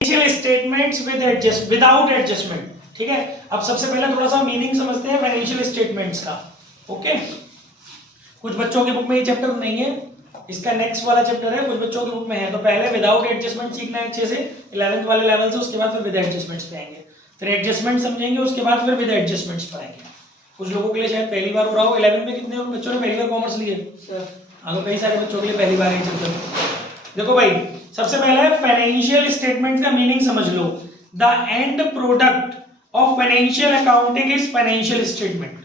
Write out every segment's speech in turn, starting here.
Financial statements without adjustment. ठीक है, अब सबसे पहले थोड़ा सा मीनिंग समझते हैं फाइनेंशियल स्टेटमेंट्स का। ओके, कुछ बच्चों के बुक में ये चैप्टर नहीं है, इसका नेक्स्ट वाला चैप्टर है, कुछ बच्चों की बुक में है। तो पहले विदाउट एडजस्टमेंट सीखना है अच्छे से 11th वाले लेवल से, उसके बाद फिर विद एडजस्टमेंट्स पे आएंगे, फिर एडजस्टमेंट समझेंगे, उसके बाद फिर विद एडजस्टमेंट्स पर आएंगे। कुछ लोगों के लिए शायद पहली बार हो रहा हो। 11th में कितने बच्चों ने पहली बार कॉमर्स लिए सर? हाँ, तो कई सारे बच्चों के लिए पहली बार है चैप्टर। देखो भाई, सबसे पहला है फाइनेंशियल स्टेटमेंट का मीनिंग समझ लो। The end product of financial accounting is financial statement.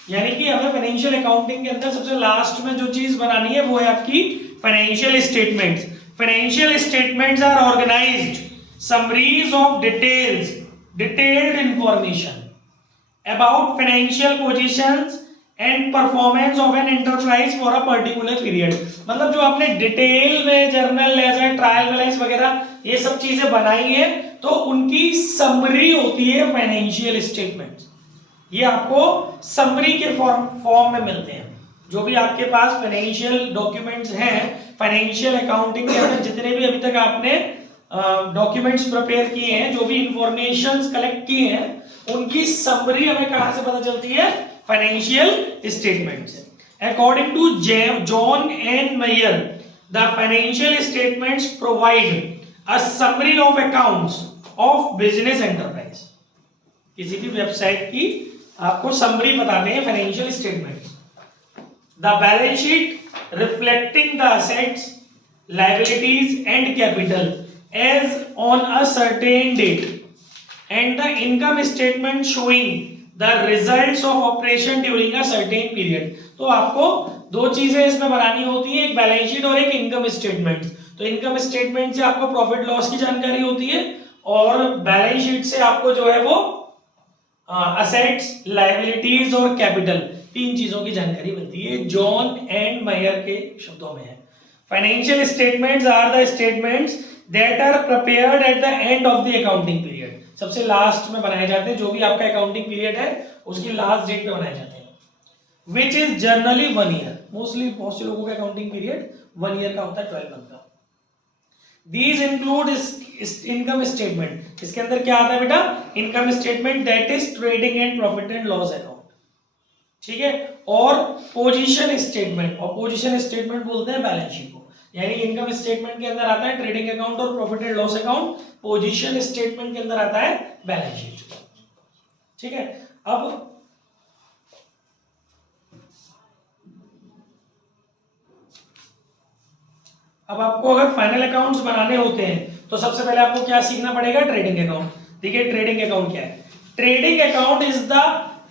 यानी कि हमें फाइनेंशियल अकाउंटिंग के अंदर सबसे लास्ट में जो चीज बनानी है वो है आपकी financial statements. Financial statements are organised summaries of detailed information about financial positions and performance of an enterprise for a particular period. मतलब जो आपने डिटेल में जर्नल लेजर ट्रायल बैलेंस वगैरह ये सब चीजें बनाई है, तो उनकी समरी होती है फाइनेंशियल स्टेटमेंट्स। ये आपको समरी के फॉर्म में मिलते हैं। जो भी आपके पास फाइनेंशियल डॉक्यूमेंट्स हैं, फाइनेंशियल अकाउंटिंग के अंदर जितने भी अभी तक आपने डॉक्यूमेंट्स प्रिपेयर किए हैं, जो भी इंफॉर्मेशंस कलेक्ट किए हैं, उनकी समरी हमें कहां से पता चलती है? फाइनेंशियल स्टेटमेंट से। According to John N Myer, the financial statements provide a summary of accounts of business enterprise. किसी भी वेबसाइट की आपको समरी बताते हैं financial statement. The balance sheet reflecting the assets, liabilities and capital as on a certain date and the income statement showing the results of operation during a certain period. तो आपको दो चीजें इसमें बनानी होती है, एक बैलेंस शीट और एक इनकम स्टेटमेंट। तो इनकम स्टेटमेंट से आपको प्रॉफिट लॉस की जानकारी होती है, और बैलेंस शीट से आपको जो है वो असेट्स, लायबिलिटीज और कैपिटल, तीन चीजों की जानकारी मिलती है। जॉन एंड मेयर के शब्दों में है, financial statements are the statements that are prepared at the end of the accounting period. सबसे लास्ट में बनाए जाते हैं, जो भी आपका अकाउंटिंग पीरियड है उसकी लास्ट डेट पे बनाए जाते हैं, which is generally 1 year. Mostly बहुत से लोगों का अकाउंटिंग पीरियड 1 ईयर का होता है, 12 मंथ का। These include income statement. इसके अंदर क्या आता है बेटा? Income statement, that is trading and profit and loss account. ठीक है, और पोजीशन स्टेटमेंट, और पोजीशन स्टेटमेंट बोलते हैं बैलेंस शीट को। यानी इनकम स्टेटमेंट के अंदर आता है ट्रेडिंग अकाउंट और profit and loss account, position statement के अंदर आता है बैलेंस शीट। ठीक है, अब आपको अगर फाइनल अकाउंट्स बनाने होते हैं तो सबसे पहले आपको क्या सीखना पड़ेगा? Trading account. देखिए ट्रेडिंग अकाउंट क्या है? Trading account is the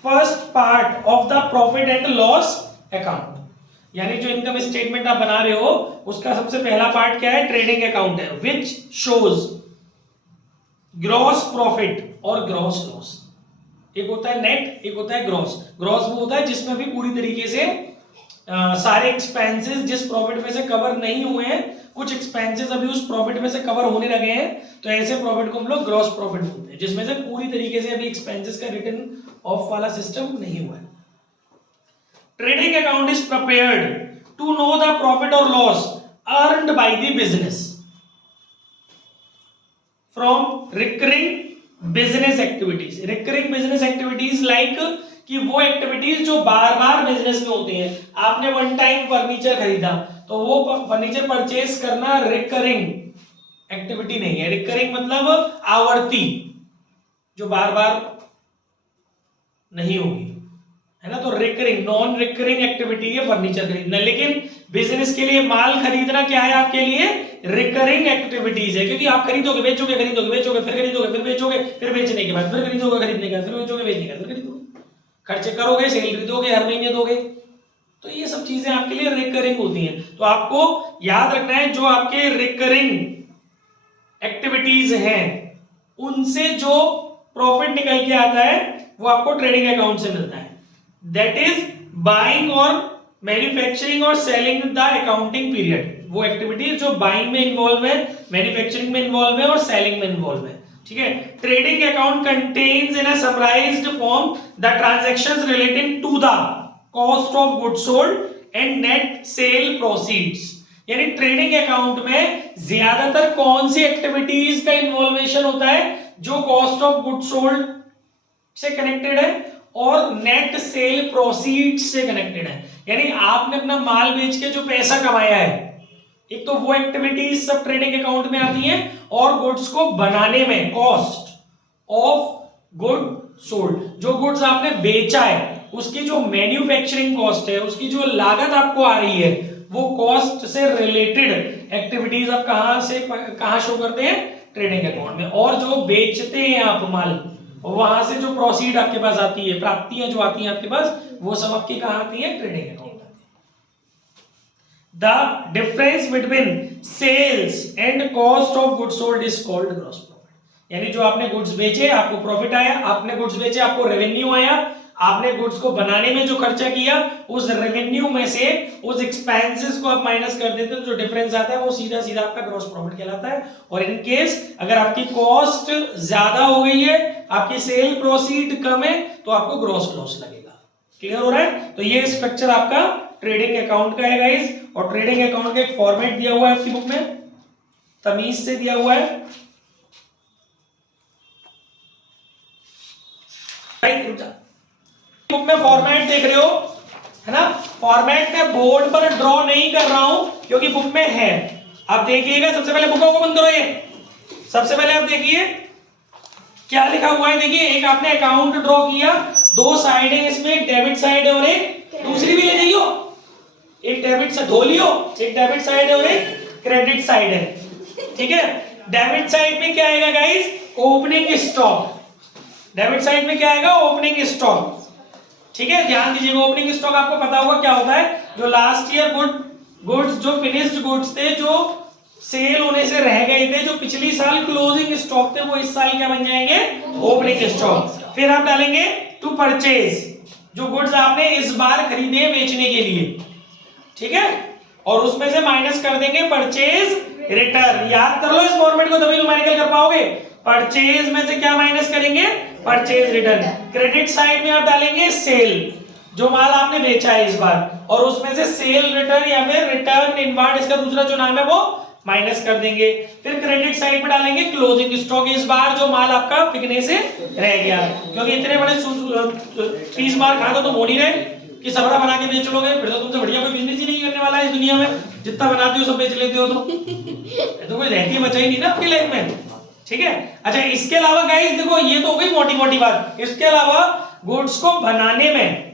first part of the profit and loss account. यानी जो इनकम स्टेटमेंट आप बना रहे हो उसका सबसे पहला पार्ट क्या है? ट्रेडिंग अकाउंट है, विच शोज ग्रॉस प्रॉफिट और ग्रॉस लॉस। एक होता है नेट, एक होता है ग्रॉस। ग्रॉस वो होता है जिसमें भी पूरी तरीके से सारे एक्सपेंसेस जिस प्रॉफिट में से कवर नहीं हुए हैं, कुछ एक्सपेंसेस अभी उस प्रॉफिट में से कवर होने लगे हैं, तो ऐसे प्रॉफिट को हम लोग ग्रॉस प्रॉफिट बोलते हैं, जिसमें से पूरी तरीके से अभी एक्सपेंसेस का रिटर्न ऑफ वाला सिस्टम नहीं हुआ है। Trading account is prepared to know the profit और loss earned by the business from recurring business activities. Recurring business activities like कि वो एक्टिविटीज जो बार बार बिजनेस में होती हैं। आपने वन टाइम फर्नीचर खरीदा तो वो फर्नीचर परचेज करना रिकरिंग एक्टिविटी नहीं है। रिकरिंग मतलब आवर्ती, जो बार बार नहीं होगी, है ना। तो रिकरिंग, नॉन रिकरिंग एक्टिविटी है फर्नीचर खरीदना। लेकिन बिजनेस के लिए माल खरीदना क्या है? आपके लिए रिकरिंग एक्टिविटीज है, क्योंकि आप खरीदोगे, बेचोगे, खरीदोगे, बेचोगे, फिर खरीदोगे, फिर बेचोगे, फिर बेचने के बाद फिर खरीदोगे, खरीदने के बाद फिर बेचोगे, बेचने के बाद फिर खरीदोगे, खर्चे करोगे, सैलरी दोगे, हर महीने दोगे। तो ये सब चीजें आपके लिए रिकरिंग होती हैं। तो आपको याद रखना है, जो आपके रिकरिंग एक्टिविटीज हैं उनसे जो प्रॉफिट निकल के आता है वो आपको ट्रेडिंग अकाउंट से मिलता है। दैट इज बाइंग और मैन्युफैक्चरिंग और सेलिंग द अकाउंटिंग पीरियड। वो एक्टिविटीज जो बाइंग में इन्वॉल्व है, मैन्युफैक्चरिंग में इन्वॉल्व है और सेलिंग में इन्वॉल्व है। ठीक है, trading account contains in a summarised form the transactions relating to the cost of goods sold and net sale proceeds. यानी ट्रेडिंग अकाउंट में ज्यादातर कौन सी एक्टिविटीज का इन्वॉल्वेशन होता है, जो कॉस्ट ऑफ गुड सोल्ड से कनेक्टेड है और नेट सेल प्रोसीड से कनेक्टेड है। यानी आपने अपना माल बेच के जो पैसा कमाया है, एक तो वो एक्टिविटीज सब ट्रेडिंग अकाउंट में आती हैं, और गुड्स को बनाने में कॉस्ट ऑफ गुड सोल्ड, जो गुड्स आपने बेचा है उसकी जो मैन्युफैक्चरिंग कॉस्ट है, उसकी जो लागत आपको आ रही है, वो कॉस्ट से रिलेटेड एक्टिविटीज आप कहां शो करते हैं, ट्रेडिंग अकाउंट में। और जो बेचते हैं आप माल, वहां से जो प्रोसीड आपके पास आती है, प्राप्तियां जो आती हैं आपके पास, वो सब आपकी कहां आती है, trading account. The difference between sales and cost of goods sold is called gross profit. यानी जो आपने गुड्स बेचे आपको प्रॉफिट आया, आपने गुड्स बेचे आपको रेवेन्यू आया, आपने गुड्स को बनाने में जो खर्चा किया उस रेवेन्यू में से उस एक्सपेंसेस को आप माइनस कर देते हो, जो डिफरेंस आता है वो सीधा सीधा आपका ग्रॉस प्रॉफिट कहलाता है। और इन केस अगर आपकी कॉस्ट ज्यादा हो गई है, आपकी सेल प्रोसीड कम है, तो आपको ग्रॉस लॉस लगेगा। क्लियर हो रहा है? तो ये स्ट्रक्चर आपका ट्रेडिंग अकाउंट का है गाइस। और ट्रेडिंग अकाउंट का एक फॉर्मेट दिया हुआ है आपकी बुक में, तमीज से दिया हुआ है। बुक में फॉर्मेट देख रहे हो, है ना? फॉर्मेट में बोर्ड पर ड्रॉ नहीं कर रहा हूं क्योंकि बुक में है। आप देखिएगा, सबसे पहले बुकों को बंद करो। ये सबसे पहले आप देखिए क्या लिखा हुआ है। देखिए, एक आपने अकाउंट ड्रॉ किया, दो साइड है इसमें, एक डेबिट साइड है और एक दूसरी भी ले जाइयो, एक डेबिट से धो लियो, एक डेबिट साइड है और एक क्रेडिट साइड है। ठीक है, डेबिट साइड में क्या आएगा guys, opening stock. Debit side में क्या आएगा, ओपनिंग स्टॉक। ठीक है, ध्यान दीजिएगा, ओपनिंग स्टॉक आपको पता होगा क्या होता है, जो लास्ट ईयर गुड्स, जो फिनिश्ड गुड्स थे, जो सेल होने से रह गए थे, जो पिछली साल क्लोजिंग स्टॉक थे, वो इस साल क्या बन जाएंगे, ओपनिंग स्टॉक। फिर आप डालेंगे टू परचेज, जो गुड्स आपने इस बार खरीदे बेचने के लिए। ठीक है, और उसमें से माइनस कर देंगे परचेज रिटर्न। याद कर लो इस फॉर्मेट को, तभी न्यूमेरिकल कर पाओगे। परचेज में से क्या माइनस करेंगे, परचेज रिटर्न। क्रेडिट साइड में आप डालेंगे सेल, जो माल आपने बेचा है इस बार, और उसमें से सेल रिटर्न या फिर रिटर्न इनवार्ड, इसका दूसरा जो नाम है वो माइनस कर देंगे। फिर क्रेडिट साइड में डालेंगे क्लोजिंग स्टॉक, इस बार जो माल आपका बिकने से रह गया, क्योंकि इतने बड़े 30 मार खा तो हो नहीं रहे कि सबरा बना के बेच लोगे, फिर तो तुमसे बढ़िया कोई बिजनेस ही नहीं करने वाला है इस दुनिया में। जितना बनाते हो सब बेच लेते हो, तो कोई रहती बचा ही नहीं ना आपकी लाइफ में। ठीक है, अच्छा, इसके अलावा गाइस देखो, ये तो हो गई मोटी मोटी बात। इसके अलावा गुड्स को बनाने में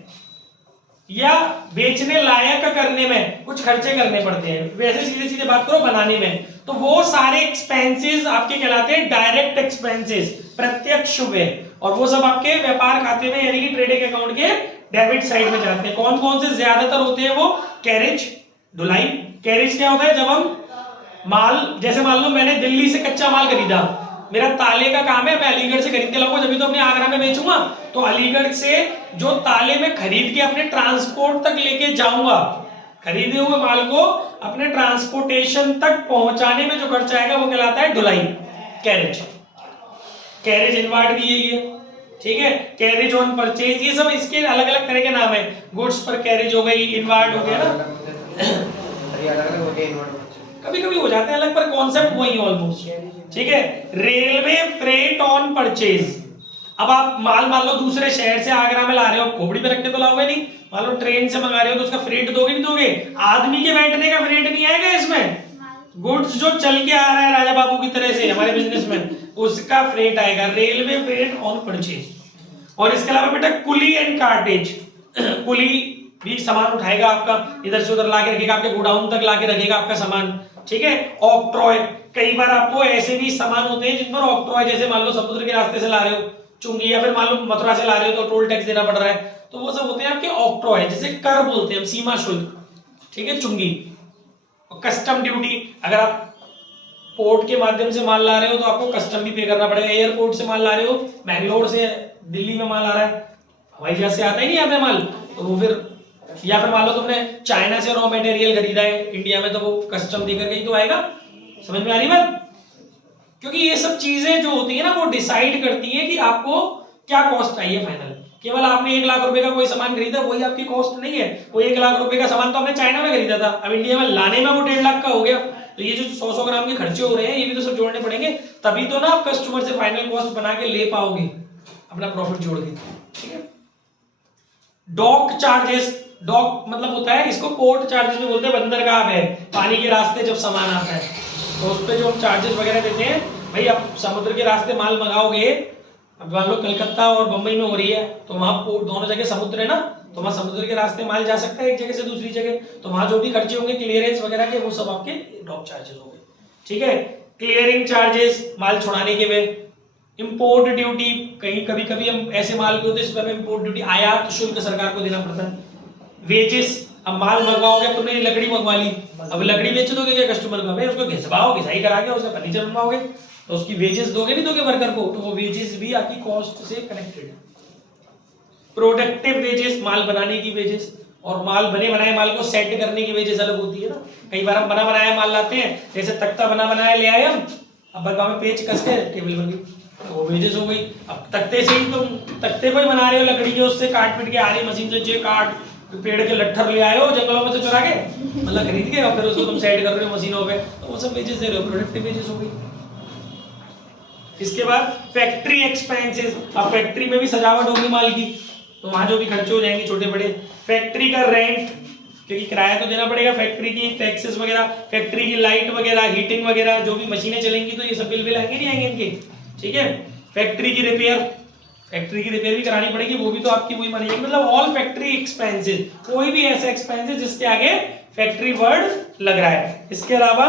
या बेचने लायक करने में कुछ खर्चे करने पड़ते हैं। वैसे सीधे सीधे बात करो बनाने में, तो वो सारे एक्सपेंसेस आपके कहलाते हैं डायरेक्ट एक्सपेंसेस, प्रत्यक्ष व्यय, और वो सब आपके व्यापार खाते में यानी कि ट्रेडिंग अकाउंट के डेबिट साइड में जाते हैं। कौन कौन से ज्यादातर होते हैं वो, कैरेज, ढुलाई। कैरेज क्या होता है, जब हम माल, जैसे मान लो मैंने दिल्ली से कच्चा माल खरीदा, मेरा ताले का काम है, मैं अलीगढ़ से खरीद के लाऊंगा, जब तो अपने आगरा में बेचूंगा, तो अलीगढ़ से जो ताले में खरीद के अपने ट्रांसपोर्ट तक लेके जाऊंगा, खरीदे हुए माल को अपने ट्रांसपोर्टेशन तक पहुंचाने में जो खर्चा आएगा वो कहलाता है ढुलाई, कैरेज। कैरेज इनवार्ड भी यही है। ठीक है, कैरेज ऑन परचेज, ये सब इसके अलग अलग तरह के नाम है। गुड्स पर कैरेज हो गई, इनवार्ड हो गया ना, कभी कभी हो जाते हैं अलग, पर कॉन्सेप्ट वही ऑलमोस्ट। ठीक है, रेलवे फ्रेट ऑन परचेज। अब आप माल मान लो दूसरे शहर से आगरा में ला रहे हो, खोपड़ी पे रख के तो लाओगे नहीं, मान लो ट्रेन से मंगा रहे हो तो उसका फ्रेट दोगे नहीं दोगे, आदमी के बैठने का फ्रेट नहीं आएगा इसमें। गुड्स जो चल के आ रहा है राजा बाबू की तरह से हमारे बिजनेस में, उसका फ्रेट आएगा, रेलवे फ्रेट ऑन परचेज। और इसके अलावा बेटा कुली एंड कार्टेज, कुली भी सामान उठाएगा आपका, इधर से उधर लाके रखेगा, आपके गोडाउन तक लाके रखेगा आपका सामान। ठीक है, ऑक्ट्रॉय, कई बार आपको ऐसे भी सामान होते हैं जिन पर ऑक्ट्रॉय, जैसे मान लो समुद्र के रास्ते से ला रहे हो चुंगी, या फिर मान लो मथुरा से ला रहे हो तो टोल टैक्स देना पड़ रहा है, तो वो सब होते हैं आपके ऑक्ट्रॉय, जैसे कर बोलते हैं हम, सीमा शुल्क। ठीक है, चुंगी। कस्टम ड्यूटी, अगर आप पोर्ट के माध्यम से माल ला रहे हो तो आपको कस्टम भी पे करना पड़ेगा। एयरपोर्ट से माल ला रहे हो, बैंगलोर से दिल्ली में माल आ रहा है, हवाई जहाज से आता ही नहीं आता माल, तो वो फिर, या फिर मान लो तुमने चाइना से रॉ मटेरियल खरीदा है इंडिया में, तो वो कस्टम देकर के ही तो आएगा। समझ में आ रही बात? क्योंकि ये सब चीजें जो होती है ना, वो डिसाइड करती है कि आपको क्या कॉस्ट आई है फाइनल। केवल आपने 1 लाख रुपए का कोई सामान खरीदा, वही आपकी कॉस्ट नहीं है। वो 1 लाख रुपए का सामान तो हमने चाइना में खरीदा था, अब इंडिया में लाने में वो 1.5 लाख का हो गया। तो ये जो 100-100 ग्राम के खर्चे हो रहे हैं, ये भी तो सब जोड़ने पड़ेंगे, तभी तो ना आप कस्टमर से फाइनल कॉस्ट बना के ले पाओगे अपना प्रॉफिट जोड़ के। ठीक है। डॉक चार्जेस, डॉक मतलब होता है, इसको पोर्ट चार्जेस भी बोलते हैं, बंदरगाह है, पानी के रास्ते जब सामान आता है तो उस पर जो हम चार्जेस वगैरह देते हैं। भाई आप समुद्र के रास्ते माल मंगाओगे, अब मान लो कलकत्ता और बंबई में हो रही है, तो वहां पोर्ट, दोनों जगह समुद्र है ना, तो वहां समुद्र के रास्ते माल जा सकता है एक जगह से दूसरी जगह, तो वहां जो भी खर्चे होंगे क्लियरेंस वगैरह के, वो सब आपके डॉक चार्जेस होंगे। ठीक है। क्लियरिंग चार्जेस, माल छुड़ाने के वे। इंपोर्ट ड्यूटी, कहीं कभी कभी हम ऐसे माल भी होते हैं जिस पर हमें इंपोर्ट ड्यूटी, आयात शुल्क सरकार को देना पड़ता है। वेजेस, अब माल मंगवाओगे, तुमने लकड़ी मंगवा ली, अब लकड़ी बेच दोगे क्या कस्टमर को? भाई उसको घिसवाओ, घिसाई करा के उसका फर्नीचर बनवाओगे, तो उसकी वेजेस दोगे नहीं दोगे वर्कर को, तो वो वेजेस भी आपकी कॉस्ट से कनेक्टेड है। प्रोडक्टिव वेजेस, माल बनाने की वेजेस, और माल बने बनाए माल को सेट करने की वेजेस अलग होती है ना। कई बार हम बना बनाया माल लाते हैं, जैसे तख्ता बना बनाया ले आए हम, अब बरगांव में पेच कस के टेबल बन गई, तो वो वेजेस हो गई। अब तख्ते से ही तुम तख्ते को ही बना रहे हो लकड़ी के, उससे काट पीट के आ रही मशीन से, जे काट पेड़ के लट्ठर ले आए हो जंगलों में से चुरा के, मतलब खरीद के, और फिर उसको तुम सेट कर रहे हो मशीनों पे, तो वो सब वेजेस दे रहे हो, प्रोडक्टिव वेजेस हो गई। इसके बाद फैक्ट्री एक्सपेंसेस, अब फैक्ट्री में भी सजावट होगी माल की, तो वहां जो भी खर्चे हो जाएंगे छोटे बड़े। फैक्ट्री का रेंट, क्योंकि किराया तो देना पड़ेगा, फैक्ट्री की टैक्सेस वगैरह, फैक्ट्री की लाइट वगैरह, हीटिंग वगैरह, जो भी मशीनें चलेंगी तो ये सब बिल आएंगे नहीं आएंगे इनके। ठीक है। फैक्ट्री की रिपेयर, फैक्ट्री की रिपेयर भी करानी पड़ेगी, वो भी तो आपकी वही मानी जाएगी। मतलब ऑल फैक्ट्री एक्सपेंसेस, कोई भी ऐसा एक्सपेंसेस जिसके आगे फैक्ट्री वर्ड लग रहा है। इसके अलावा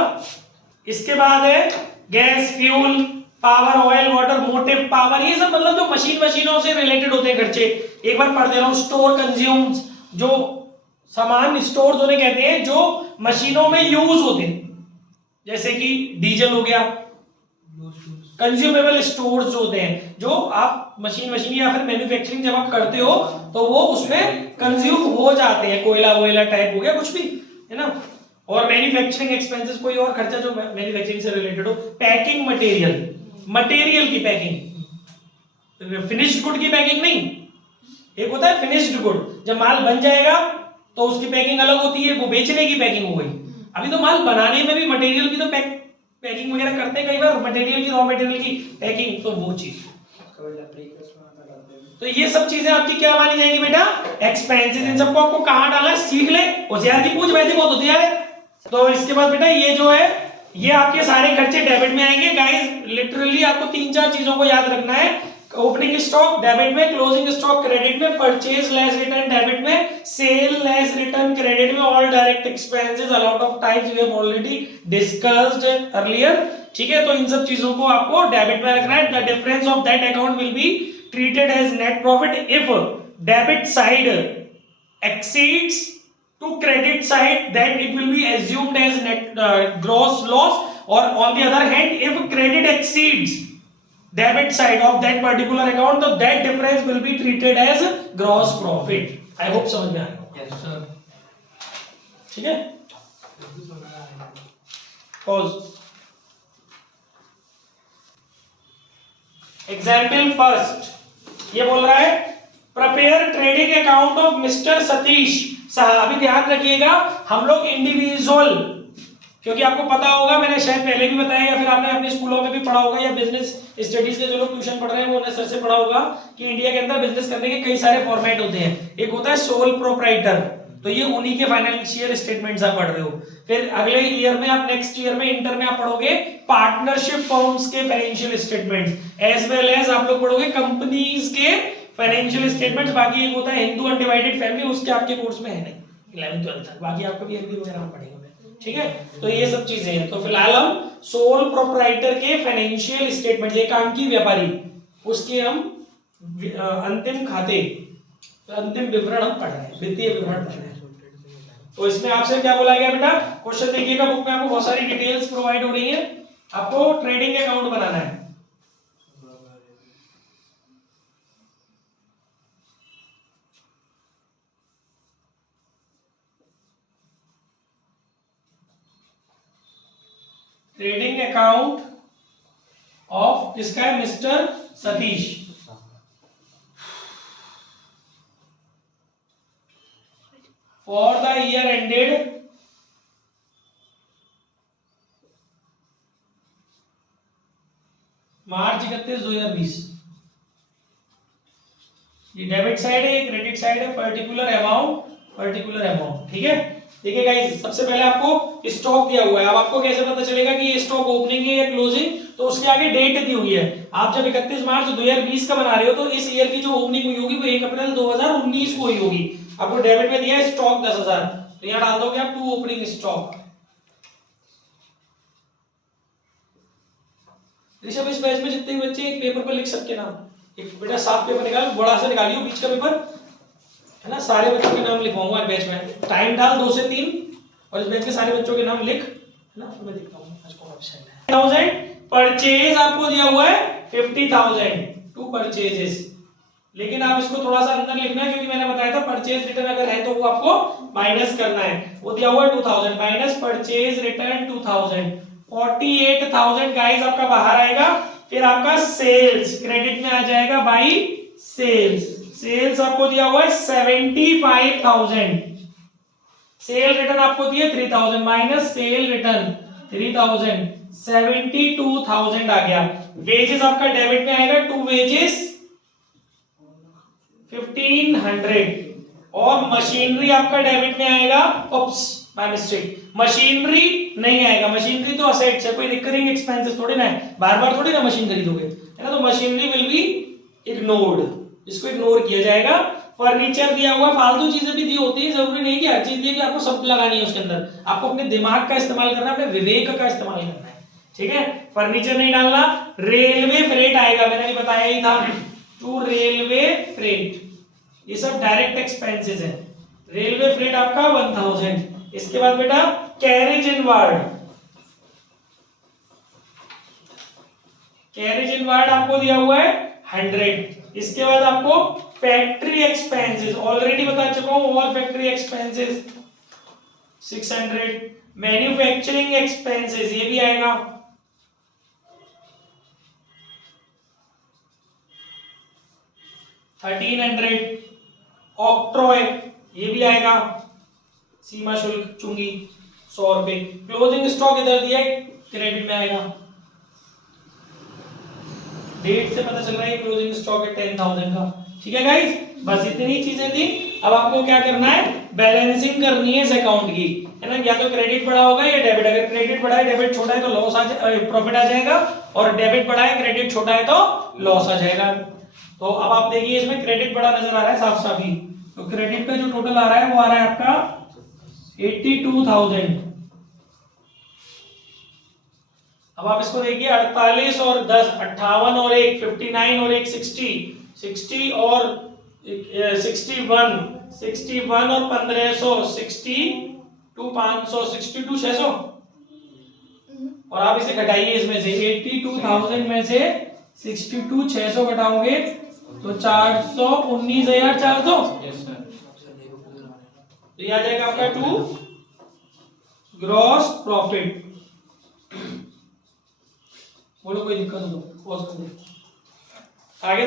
इसके बाद है gas, fuel, power, oil, water, motive power, ये सब मतलब जो मशीनों से रिलेटेड होते हैं खर्चे। एक बार पढ़ दे रहा हूं, स्टोर कंज्यूम्स, जो सामान स्टोर होने कहते हैं जो मशीनों में यूज होते हैं, जैसे कि डीजल हो गया। कंज्यूमेबल स्टोर्स जो होते हैं, जो आप मशीन या फिर मैन्युफैक्चरिंग जब आप करते हो तो वो उसमें कंज्यूम हो जाते हैं, कोयला वोयला टाइप हो गया कुछ भी, है ना। और मैन्युफैक्चरिंग एक्सपेंसेस, कोई और खर्चा जो मैन्युफैक्चरिंग से रिलेटेड हो। पैकिंग मटेरियल की पैकिंग, फिनिश्ड गुड की पैकिंग नहीं, एक होता है फिनिश्ड गुड, जब माल बन जाएगा तो उसकी पैकिंग अलग होती है, वो बेचने की पैकिंग हो गई। अभी तो माल बनाने में भी मटेरियल की तो पैकिंग वगैरह करते हैं कई बार, मटेरियल की, रॉ मटेरियल की पैकिंग, तो वो चीज। तो ये सब चीजें आपकी क्या मानी जाएंगी बेटा? एक्सपेंसेस। इन सबको आपको कहां डालना है सीख ले, होशियार की पूछ वैसी बहुत होती है। तो इसके बाद बेटा ये जो है, ये आपके सारे खर्चे डेबिट में आएंगे गाइस। लिटरली आपको 3-4 चीजों को याद रखना है। ओपनिंग स्टॉक डेबिट में, क्लोजिंग स्टॉक क्रेडिट में, परचेज लेस रिटर्न डेबिट में, सेल लेस रिटर्न क्रेडिट में, all direct expenses a lot of types we have already discussed earlier. ठीक है, तो इन सब चीजों को आपको डेबिट में रखना है। The difference of that account will be treated as net profit if debit side exceeds to credit side, that it will be assumed as net gross loss, or on the other hand if credit exceeds debit side of that particular account, so that difference will be treated as gross profit. I hope समझ में आ गया। Yes sir. ठीक है, pause. Example first, ये बोल रहा है prepare trading account of mister Satish साहब। अभी ध्यान रखिएगा, हम लोग इंडिविजुअल, क्योंकि आपको पता होगा, मैंने शायद पहले भी बताया या फिर आपने अपने स्कूलों में भी पढ़ा होगा, या बिजनेस स्टडीज के जो लोग ट्यूशन पढ़ रहे हैं वो उन्हें सर से पढ़ा होगा कि इंडिया के अंदर बिजनेस करने के कई सारे फॉर्मेट होते हैं। एक होता है सोल प्रोप्राइटर, तो ये उन्हीं के फाइनेंशियल स्टेटमेंट्स आप पढ़ रहे हो। फिर अगले ईयर में आप, नेक्स्ट ईयर में इंटर में आप पढ़ोगे पार्टनरशिप फर्म्स के financial statements, as well as आप लोग पढ़ोगे कंपनीज के फाइनेंशियल स्टेटमेंट्स। बाकी एक होता है हिंदू अनडिवाइडेड फैमिली, उसके आपके कोर्स में है नहीं 11th 12th तक, बाकी आपको भी एमबी वगैरह में पढ़ेंगे। ठीक है, तो ये सब चीजें हैं। तो फिलहाल हम सोल प्रोप्राइटर के फाइनेंशियल स्टेटमेंट, एक काम की व्यापारी, उसके हम अंतिम खाते, अंतिम विवरण हम पढ़ रहे हैं, वित्तीय विवरण पढ़ रहे हैं। तो इसमें आपसे क्या बोला गया बेटा? क्वेश्चन देखिएगा, बुक में आपको बहुत सारी डिटेल्स प्रोवाइड हो रही है। आपको ट्रेडिंग अकाउंट बनाना है। ट्रेडिंग अकाउंट ऑफ किसका है? Mister Satish. For the year ended March 31, 2020। ये डेबिट साइड है, ये क्रेडिट साइड है, पर्टिकुलर अमाउंट, ठीक है। देखिए गाइस, सबसे पहले आपको स्टॉक दिया हुआ है। अब आपको कैसे पता चलेगा कि ये स्टॉक ओपनिंग है या क्लोजिंग? तो उसके आगे डेट दी हुई है। आप जब 31 मार्च 2020 का बना रहे हो तो इस ईयर की जो ओपनिंग हुई होगी वो 1 अप्रैल 2019 को हुई होगी। आपको डेबिट में दिया है स्टॉक 10,000, तो यहाँ डाल दोगे आप टू ओपनिंग स्टॉक। ऋषभ, इस बैच में जितने भी बच्चे एक पेपर पर लिख सकते नाम, एक बेटा साफ पेपर निकाल, बड़ा सा निकालियो बीच का पेपर, है ना। सारे बच्चों के नाम लिखवाऊंगा बैच में। टाइम डाल 2 से 3 और इस बैच के सारे बच्चों के नाम लिख, है ना। फिर मैं देखता हूँ आज कौन ऑप्शन है। 1000 परचेज आपको दिया हुआ है 50,000 टू परचेजेस, लेकिन आप इसको थोड़ा सा अंदर लिखना है क्योंकि मैंने बताया था परचेज रिटर्न अगर है तो वो आपको माइनस करना है। वो दिया हुआ है 2000 माइनस परचेज रिटर्न 2000, 48,000 गाइस आपका बाहर आएगा। फिर आपका सेल्स क्रेडिट में आ जाएगा बाई सेल्स आपको दिया हुआ है 75,000, सेल रिटर्न आपको दिए 3000 माइनस सेल रिटर्न 3000, 72,000 आ गया। वेजेस आपका डेबिट में आएगा, टू वेजेस 1500 और मशीनरी आपका डेबिट में आएगा। उप्स बाय मिस्टेक, मशीनरी नहीं आएगा, मशीनरी तो असेट्स है, कोई रिकरिंग एक्सपेंसेस थोड़ी ना है, बार बार थोड़ी ना मशीन खरीदोगे, है ना। तो मशीनरी विल बी इग्नोर्ड, इसको इग्नोर किया जाएगा। फर्नीचर दिया हुआ, फालतू चीजें भी दी होती है, जरूरी नहीं कि हर चीज दी कि आपको सब लगानी है उसके अंदर। आपको अपने दिमाग का इस्तेमाल करना है, अपने विवेक का इस्तेमाल करना है, ठीक है। फर्नीचर नहीं डालना। रेलवे फ्रेट आएगा, मैंने भी बताया ही था, टू रेलवे फ्रेट, ये सब डायरेक्ट एक्सपेंसेस है। रेलवे फ्रेट आपका 1000। इसके बाद बेटा कैरेज इन वार्ड आपको दिया हुआ है 100। इसके बाद आपको फैक्ट्री एक्सपेंसेस ऑलरेडी बता चुका हूं, all factory expenses 600। Manufacturing expenses ये भी आएगा 1300। ऑक्ट्रॉय ये भी आएगा, सीमा शुल्क चुंगी 100 रुपए। क्लोजिंग स्टॉक इधर दिया है, क्रेडिट में आएगा। डेट से पता चल रहा है क्लोजिंग स्टॉक है 10,000 का, ठीक है गाइस। बस इतनी चीजें थी। अब आपको क्या करना है, बैलेंसिंग करनी है इस अकाउंट की, है ना। या तो क्रेडिट बढ़ा होगा या डेबिट, अगर क्रेडिट बढ़ा है डेबिट छोटा है तो लॉस आ जाएगा, प्रॉफिट आ जाएगा, और डेबिट बढ़ा है क्रेडिट छोटा है तो लॉस आ जाएगा। तो अब आप देखिए इसमें क्रेडिट बड़ा नजर आ रहा है साफ साफ ही, तो क्रेडिट का जो टोटल आ रहा है वो आ रहा है आपका 82,000। अब आप इसको देखिए 48 और 10 58 और 1 59 और 1 60 और 61 और 1500 62 500 62 600। और आप इसे घटाइए इसमें से 82,000 में से 62 600 घटाओगे तो 419,400। तो ये आ जाएगा आपका 2 ग्रॉस प्रॉफिट। बोलो कोई दिक्कत हो तो पॉज कर दो आगे।